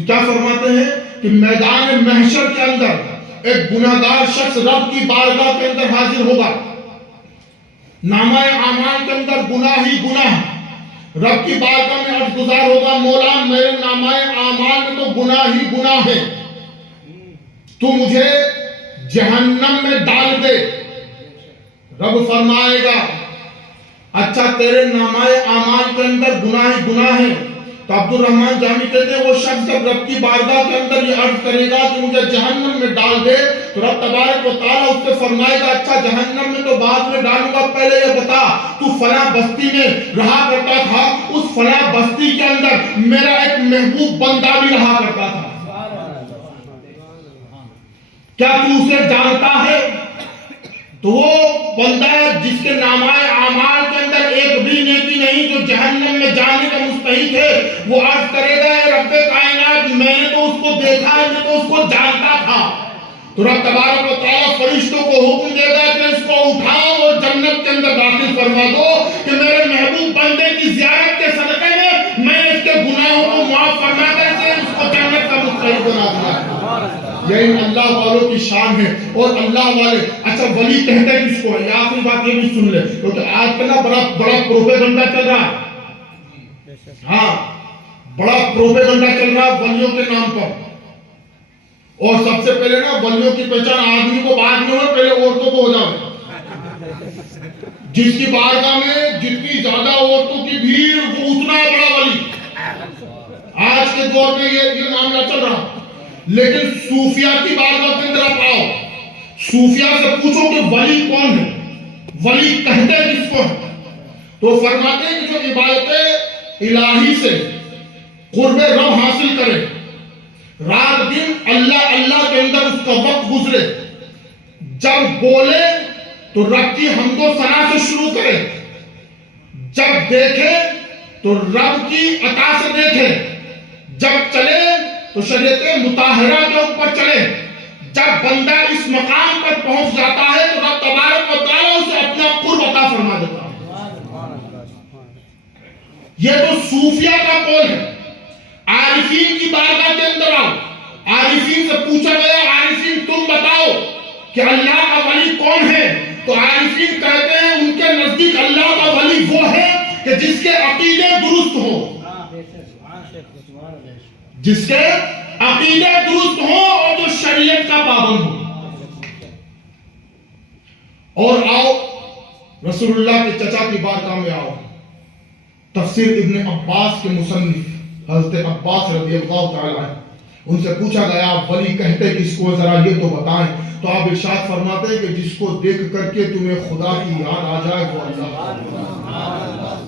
تو کیا فرماتے ہیں کہ میدان محشر کے اندر ایک گناہگار شخص رب کی بارگاہ کے اندر حاضر ہوگا، نامہ اعمال کے اندر گناہ ہی گناہ، رب کی بارگاہ میں عرض گزار ہوگا، مولا میرے نامہ اعمال میں تو گناہ ہی گناہ ہے، تو مجھے جہنم میں ڈال دے۔ رب فرمائے گا اچھا تیرے نامہ اعمال کے اندر گناہ ہی گناہ ہے، تو عبد الرحمن جامی کہتے ہیں وہ شخص جب رب کی بارگاہ کے اندر یہ عرض کرے گا کہ مجھے جہنم میں ڈال دے، تو رب تبارک و تعالیٰ اس سے فرمائے گا اچھا جہنم میں تو بعد میں ڈالوں گا، پہلے یہ بتا تو فلاں بستی میں رہا کرتا تھا، اس فلاں بستی کے اندر میرا ایک محبوب بندہ بھی رہا کرتا تھا، کیا تو اسے جانتا ہے؟ تو وہ بندہ جس کے نامہ اعمال کے اندر ایک بھی نیکی نہیں، جو جہنم میں جانے کا مستحق ہے، وہ عرض کرے گا اے رب کائنات میں نے تو اس کو دیکھا ہے، میں تو اس کو جانتا تھا۔ تو رب تبارک و تعالیٰ فرشتوں کو حکم دے گا کہ اس کو اٹھاؤ اور جنت کے اندر داخل فرما دو کہ میرے محبوب بندے کی زیارت کے صدقے میں اس کے گناہوں کو معاف فرما کر کے اس کو جنت کا مستحق بنا دیا۔ یہ اللہ والوں کی شان ہے، اور اللہ والے اچھا ولی کہتے ہیں کس کو ہے؟ یہ آخری بات یہ بھی سن لے، کیونکہ آج کل نا بڑا پروپیگنڈا چل رہا ہے، ہاں بڑا پروپیگنڈا چل رہا ہے ولیوں کے نام پر، اور سب سے پہلے نا ولیوں کی پہچان آدمی کو بعد میں ہو، پہلے عورتوں کو ہو جائے، جس کی بارگاہ میں جتنی زیادہ عورتوں کی بھیڑ وہ اتنا بڑا ولی۔ آج کے دور میں یہ معاملہ چل رہا، لیکن صوفیہ کی بارگاہ کے اندر آپ آؤ، صوفیہ سے پوچھو کہ ولی کون ہے، ولی کہتے ہیں کس کو ہے، تو فرماتے ہیں کہ جو عبادت الہی سے قرب رب حاصل کرے، رات دن اللہ اللہ کے اندر اس کا وقت گزرے، جب بولے تو رب کی حمد و ثنا سے شروع کرے، جب دیکھے تو رب کی عطا سے دیکھے، جب چلے تو شریعت مطہرہ کے اوپر چلے، جب بندہ اس مقام پر پہنچ جاتا ہے تو رب تبارک و تعالیٰ اسے اپنا قرب عطا فرما دیتا ہے۔ یہ تو صوفیہ کا قول ہے۔ عارفین کی بارگاہ کے اندر آؤ، عارفین سے پوچھا گیا عارفین تم بتاؤ کہ اللہ کا ولی کون ہے، تو عارفین کہتے ہیں ان کے نزدیک اللہ کا ولی وہ ہے کہ جس کے عقیدے درست ہوں، جس کے عقیدے درست ہوں اور جو شریعت کا پابند ہو۔ اور آؤ رسول اللہ کے چچا کی بارگاہ میں آؤ، تفسیر ابن عباس کے مصنف حضرت عباس رضی اللہ تعالی عنہ، ان سے پوچھا گیا ولی کہتے کس کو، ذرا یہ تو بتائیں، تو آپ ارشاد فرماتے ہیں کہ جس کو دیکھ کر کے تمہیں خدا کی یاد آ جائے وہ اللہ،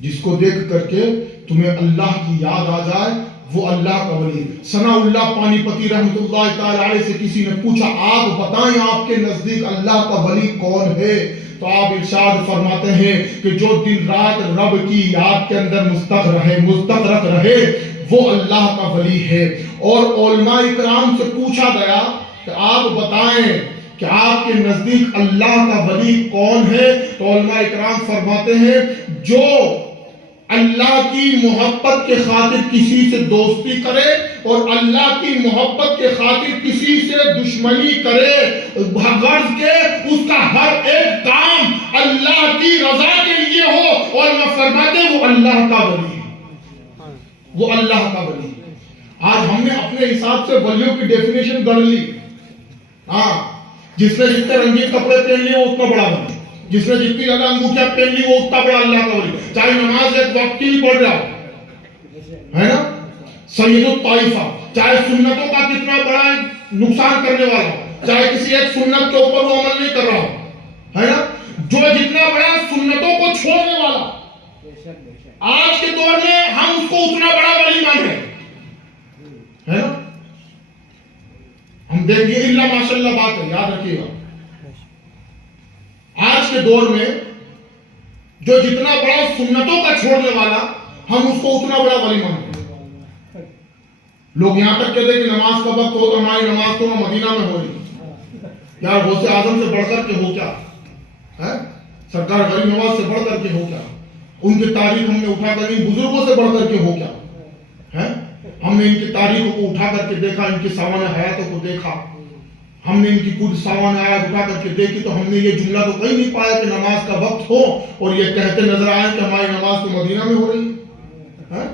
جس کو دیکھ کر کے تمہیں اللہ کی یاد آ جائے وہ اللہ کا ولی۔ ثناء اللہ پانی پتی رحمت اللہ تعالی علیہ سے کسی نے پوچھا آپ بتائیں آپ کے نزدیک اللہ کا ولی کون ہے، تو آپ ارشاد فرماتے ہیں کہ جو دن رات رب کی یاد کے اندر مستغرق رہے وہ اللہ کا ولی ہے۔ اور علماء اکرام سے پوچھا گیا کہ آپ بتائیں کہ آپ کے نزدیک اللہ کا ولی کون ہے، تو علماء اکرام فرماتے ہیں جو اللہ کی محبت کے خاطر کسی سے دوستی کرے اور اللہ کی محبت کے خاطر کسی سے دشمنی کرے، غرض کے اس کا ہر ایک کام اللہ کی رضا کے لیے ہو، اور میں فرماتے وہ اللہ کا ولی ہے، وہ اللہ کا ولی ہے۔ آج ہم نے اپنے حساب سے ولیوں کی ڈیفینیشن گڑھ لی، ہاں جس نے جتنے رنگین کپڑے پہن لیے وہ اتنا بڑا ولی، جس نے جتنی زیادہ انگوٹھیاں پہن لی وہ اتنا بڑا اللہ کا ولی، چاہے نماز ایک وقت کی بھی پڑھ رہا ہے نا، سید الطائفہ، چاہے سنتوں کا کتنا بڑا نقصان کرنے والا ہو، چاہے کسی ایک سنت کے اوپر وہ عمل نہیں کر رہا ہو، ہے نا، جو جتنا بڑا سنتوں کو چھوڑنے والا، آج کے دور میں ہم اس کو اتنا بڑا ولی مان رہے ہیں، ہے نا، ہم دیکھیں گے اللہ ماشاءاللہ بات ہے، یاد رکھیے گا آج کے دور میں جو جتنا بڑا سنتوں کا چھوڑنے والا ہم اس کو اتنا بڑا ولی مانتے ہیں۔ لوگ یہاں تک کہتے ہیں کہ نماز کا وقت ہو تو ہماری نماز تو مدینہ میں ہو رہی، یار غوث اعظم سے بڑھ کر کے ہو کیا ہے، سرکار غریب نواز سے بڑھ کر کے ہو کیا، ان کی تاریخ ہم نے اٹھا کر بزرگوں سے بڑھ کر کے ہو کیا ہے، ہم ہم نے ان کی تاریخوں کو اٹھا کر کے دیکھا، ان کی ساوان حیاتوں کو دیکھا، ہم نے ان کی خود ساوان حیات اٹھا کر کے دیکھی، تو ہم نے یہ جملہ تو کہیں نہیں پایا کہ نماز کا وقت ہو اور یہ کہتے نظر آئے کہ ہماری نماز تو مدینہ میں ہو رہی ہے۔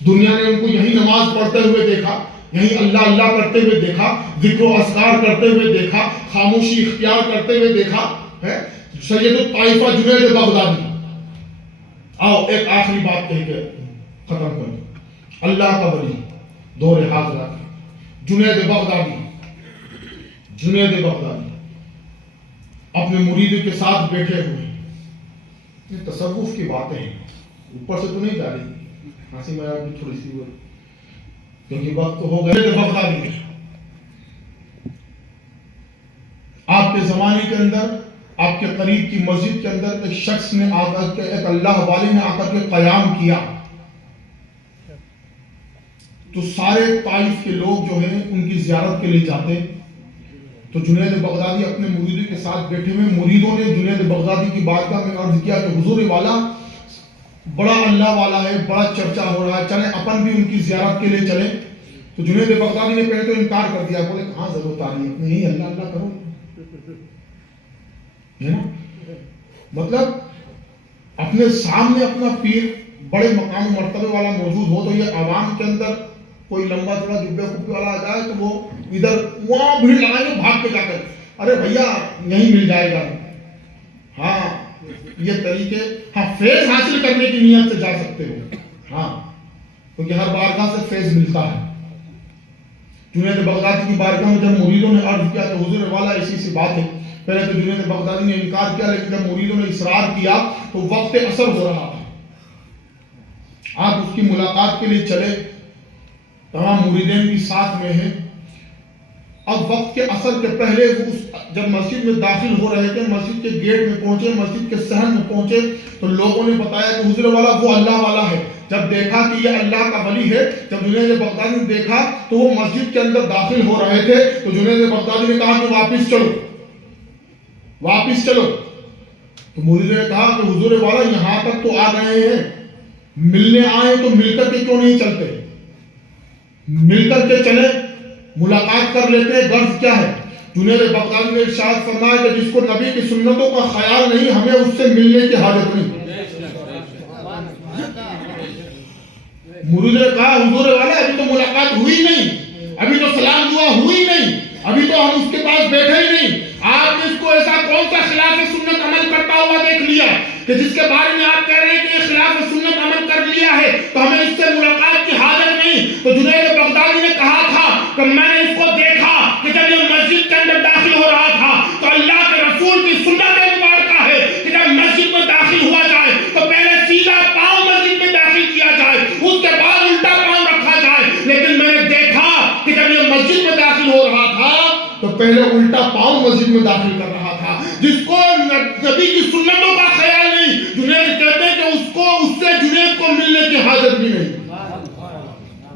دنیا نے ان کو یہی نماز پڑھتے ہوئے دیکھا، یہی اللہ اللہ کرتے ہوئے دیکھا، ذکر و اذکار کرتے ہوئے دیکھا، خاموشی اختیار کرتے ہوئے دیکھا ہے۔ سید الطائفہ جنید بغدادی، آؤ ایک آخری بات کہہ کے ختم کریں۔ اللہ کا ولی دور حاضرہ جنید بغدادی اپنے مرید کے ساتھ بیٹھے ہوئے، یہ تصوف کی باتیں ہیں، اوپر سے تو نہیں جا رہی، ہنسی مذاق بھی تھوڑی سی ہوئی کیونکہ وقت ہو گئے۔ جنید بغدادی آپ کے زمانے کے اندر، آپ کے قریب کی مسجد کے اندر ایک شخص نے آ کر کے، ایک اللہ والے نے آ کر کے قیام کیا، تو سارے طائف کے لوگ جو ہیں ان کی زیارت کے لیے جاتے، تو جنید بغدادی اپنے مریدوں کے ساتھ بیٹھے ہوئے، مریدوں نے جنید بغدادی کی بارگاہ میں عرض کیا کہ حضور والا بڑا اللہ والا ہے، بڑا چرچا ہو رہا ہے، چلیں اپن بھی ان کی زیارت کے لیے چلیں۔ تو جنید بغدادی نے پہلے تو انکار کر دیا، بولے کہاں ضرورت آ رہی ہے، یہی اللہ اللہ کرو، ہے نا؟ مطلب اپنے سامنے اپنا پیر بڑے مقام و مرتبے والا موجود ہو تو یہ عوام کے اندر کوئی لمبا چوڑا جبے کپے والا آ جائے تو وہ ادھر وہاں بھیڑ لگائے گا، بھاگ کے جا کر ارے بھیا یہیں مل جائے گا۔ ہاں یہ طریقے، ہاں فیض حاصل کرنے کی نیت سے جا سکتے ہو، ہاں کیونکہ ہر بارگاہ سے فیض ملتا ہے۔ جنید بغدادی کی بارگاہ میں جب مریدوں نے عرض کیا کہ حضور والا ایسی سی بات ہے، پہلے تو جنید بغدادی نے انکار کیا، لیکن جب مریدوں نے اصرار کیا تو وقت اثر ہو رہا تھا، آپ اس کی ملاقات کے لیے چلے، تمام مریدین بھی ساتھ میں ہیں۔ اب وقت کے اثر کے پہلے وہ جب مسجد میں داخل ہو رہے تھے، مسجد کے گیٹ میں پہنچے، مسجد کے صحن میں پہنچے، تو لوگوں نے بتایا کہ حضور والا وہ اللہ والا ہے۔ جب دیکھا کہ یہ اللہ کا ولی ہے، جب جنید بغدادی نے دیکھا تو وہ مسجد کے اندر داخل ہو رہے تھے، تو جنید بغدادی نے کہا کہ واپس چلو، واپس چلو۔ تو مرید نے کہا کہ حضور والا یہاں تک تو آ گئے ہیں، ملنے آئے تو مل کر کے کیوں نہیں چلتے، مل کر کے چلے، ملاقات کر لیتے ہیں، غرض کیا ہے؟ جنید بغدادی نے ارشاد فرمایا کہ جس کو نبی کی سنتوں کا خیال نہیں، ہمیں اس سے ملنے کی حاجت نہیں۔ مرید نے کہا حضور والا ابھی تو ملاقات ہوئی نہیں، ابھی تو سلام دعا ہوئی نہیں، ابھی تو ہم اس کے پاس بیٹھے ہی نہیں، آپ نے اس کو ایسا کون سا خلاف سنت عمل کرتا ہوا دیکھ لیا کہ جس کے بارے میں آپ کہہ رہے ہیں کہ یہ خلاف سنت عمل کر لیا ہے تو ہمیں اس سے ملاقات کی حاجت نہیں۔ تو جنید بغدادی نے کہا تھا کہ میں نے اس کو دیکھا کہ جب یہ مسجد کے اندر داخل ہو رہا تھا تو اللہ کے رسول کی سنت مبارکہ ہے کہ جب مسجد میں داخل ہوا جائے تو پہلے سیدھا پاؤں مسجد میں داخل کیا جائے، اس کے بعد الٹا پاؤں رکھا جائے، لیکن میں نے دیکھا کہ جب یہ مسجد میں داخل ہو رہا تھا تو پہلے الٹا پاؤں مسجد میں داخل کر رہا تھا۔ جس کو نبی کی سنتوں کا خیال نہیں، جنید کہتے ہیں کہ اس سے جنید کو ملنے کی حاجت بھی نہیں۔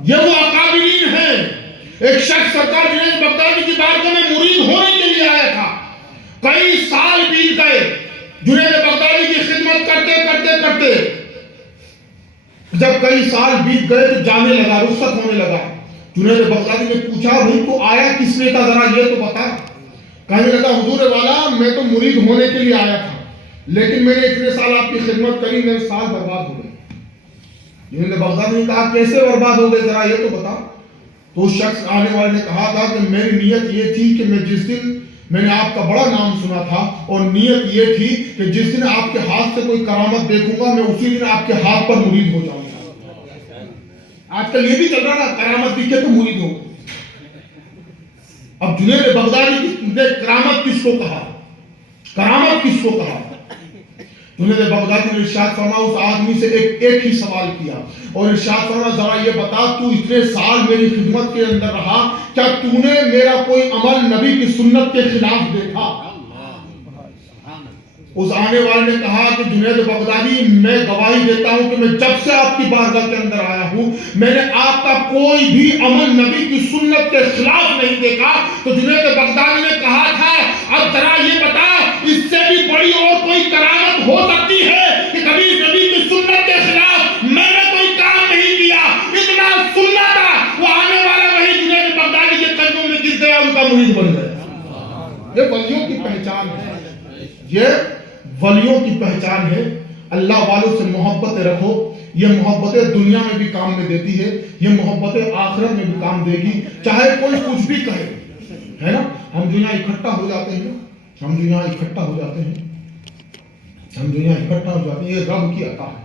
یہ وہ اکابرین ہیں۔ ایک شخص سرکار جنید بغدادی کی بارگاہ میں مرید ہونے کے لیے آیا تھا، کئی سال بیت گئے جنید بغدادی کی خدمت کرتے کرتے کرتے، جب کئی سال بیت گئے تو جانے لگا، رخصت ہونے لگا۔ جنید بغدادی نے پوچھا بھائی تو آیا کس نے کا ذرا یہ تو بتا۔ کہنے لگا حضور والا میں تو مرید ہونے کے لیے آیا تھا، لیکن میں نے اتنے سال آپ کی خدمت کری، میرے سال برباد ہو گئے۔ جنید بغدادی نے کہا کیسے برباد ہو گئے ذرا یہ تو بتا۔ تو شخص آنے والے نے کہا تھا کہ میری نیت یہ تھی کہ میں جس دن میں نے آپ کا بڑا نام سنا تھا اور نیت یہ تھی کہ جس دن آپ کے ہاتھ سے کوئی کرامت دیکھوں گا میں اسی دن آپ کے ہاتھ پر مرید ہو جاؤں گا۔ آج کل یہ بھی چل رہا نا، کرامت دکھے تو مرید ہو۔ اب جنید بغدادی نے کرامت کس کو کہا، کرامت کس کو کہا؟ جنید بغدادی نے ارشاد فرمایا اس آدمی سے ایک ہی سوال کیا اور ارشاد فرمایا ذرا یہ بتا تو اتنے سال میری خدمت کے اندر رہا، کیا تو نے میرا کوئی عمل نبی کی سنت کے خلاف دیکھا؟ اس آنے والے نے کہا کہ جنید بغدادی میں گواہی دیتا ہوں کہ میں جب سے آپ کی بارگاہ کے اندر آیا ہوں میں نے آپ کا کوئی بھی عمل نبی کی سنت کے خلاف نہیں دیکھا۔ تو جنید بغدادی نے کہا تھا اب ذرا یہ بتا اس سے بھی بڑی اور کوئی کرامت ہو سکتی ہے کہ کبھی نبی کی سنت کے خلاف میں نے کوئی کام نہیں کیا، اتنا سننا تھا مرید بن گیا. یہ ولیوں کی پہچان ہے, یہ ولیوں کی پہچان ہے. اللہ والوں سے محبت رکھو, یہ محبتیں دنیا میں بھی کام میں دیتی ہے, یہ محبتیں آخرت میں بھی کام دے گی, چاہے کوئی کچھ بھی کہے, ہے نا. ہم جو یہاں اکٹھا ہو جاتے ہیں, ہم جو یہاں اکٹھا ہو جاتے ہیں, ہم جو یہاں اکٹھا ہو جاتے ہیں, یہ رب کی عطا ہے.